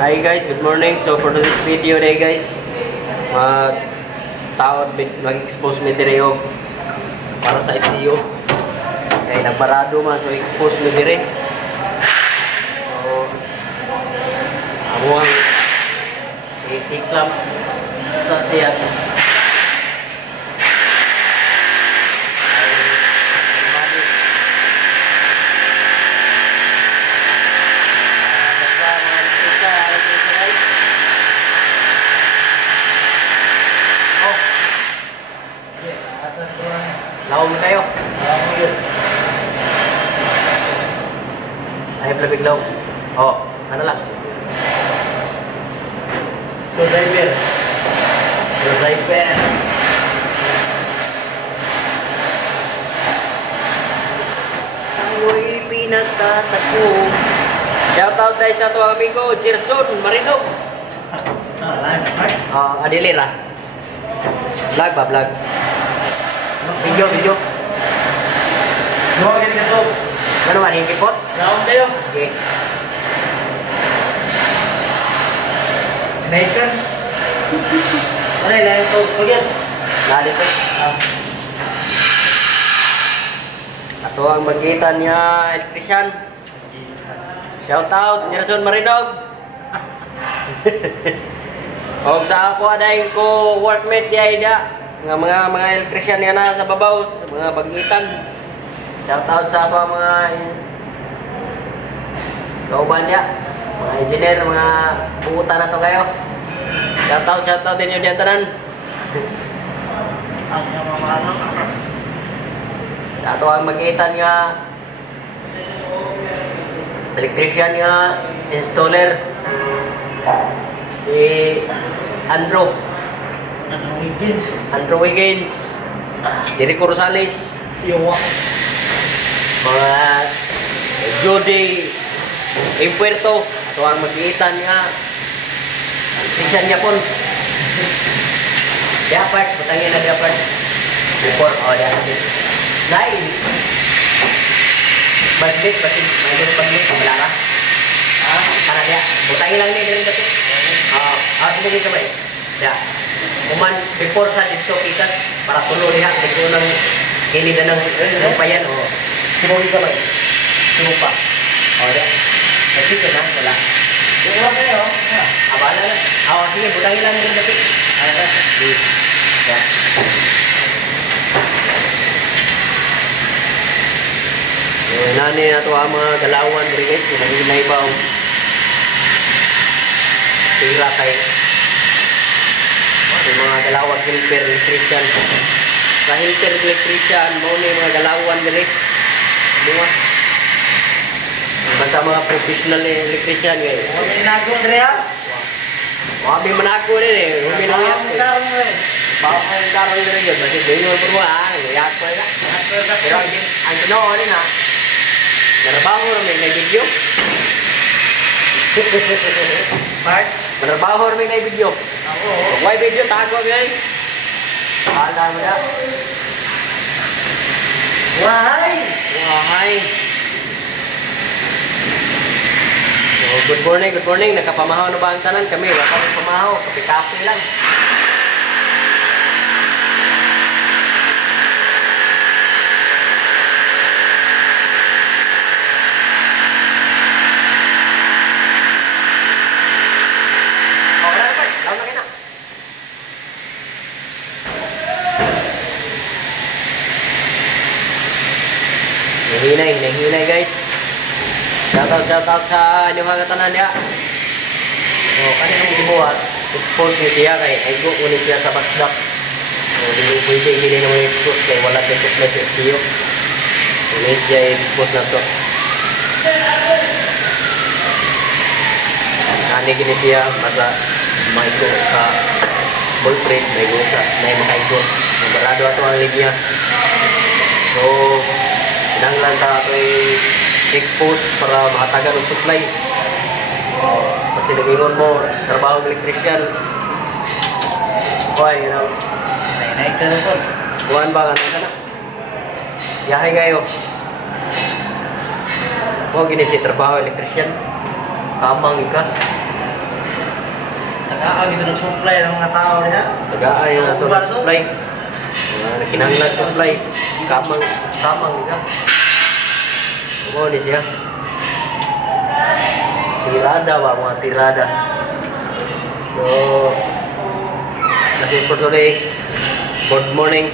Hi guys, good morning. So for this video day guys, mag-expose mi dire para sa FCU. Kaya nagparado man, so expose mi dire. So amo ang isiklam sa siya. Laom kayo. Ay, labig laom. Oh, ano lang? Screwdriver. Ako'y pinagtatakbo. Shoutout tayo sa ito amigo, Gerson Marinog. Adilera. Vlog ba, vlog? Video. Gawa ka ka to. Ano man, hingkit po? Laon kayo. Okay. Naikan. Ano yung lain to? Pagyan. Lalit po. Ato ang magitan niya, electrician. Shoutout, Gerson Marinog. Og sa ako aday ko workmate diay da. Mga electrician yan na sa babaw, sa mga bagitan. Shoutout sa mga kauban niya, mga engineer, mga puutan na to kayo. Shoutout din yun diyan tanan. Ato ang magitan nga electrician nga installer si Andrew Wiggins, Jericho Rosales, mga Jody Impuerto, ato ang magitan nga electrician niya po. Dapat, butangin na dapat. Before, dapat. Nai. Budget, pamala ka. Karena dia, butangin lang niya din dapat. Sige dito ba? Ya. Kuman, before sa dito kita, para tulo niya, dito ng hilid ng payan. Sumuhi ka ba? Sumupa. Ya. Dito na, wala. Dito ba kayo? Abala lang. Sige, butangin lang din dapat. Ya. Nani na ito ang mga galawan rin guys. Hinay ba ang tira kay mga galawan helper electrician. Sa helper electrician, mo na yung mga galawan rin. Basta mga professional electrician guys. Huwag nago rin ha? Huwag manago rin eh. Huwag karong rin. Bawa kayo karong rin yun. Kasi ganyan po mo ha. Ngayak ko na. Pero ang tanaw rin ha. Narabaho namin na video. Mark? Narabaho namin na video. Why video? Tago kami ay. Kala mo na. Wahay. So, good morning. Nakapamahaw na ba ang tanan? Kami, wala kami pamahaw. Kape-kape lang. Nahinay guys. Shoutout sa inyong mga tanan niya. Kanina gibuhat, expose niya siya kay Aigo ulit siya sa backstop. Hindi naman expose kay wala kayo supply sa FCU. Ulit siya expose na to. Nani gini siya masa maigo sa boyfriend, maigo sa makaigo. Barado ato ang ligya. So nanglan ta kay expose para makatagan ng supply. Kasi nagingon mo, trabaho ng electrician. Why, Naik ka na po. Buwan ba, ano ka na? Yahay kayo. Mo gini si trabaho electrician. Kamang ka. Tagaan gitu ng supply ng mga tao niya. Tagaan yung ato na supply. Kinahanglan supply. Kamang ka. Ano ni siya? Tirada ba? Mga tirada. So, nasi po tuloy. Good morning.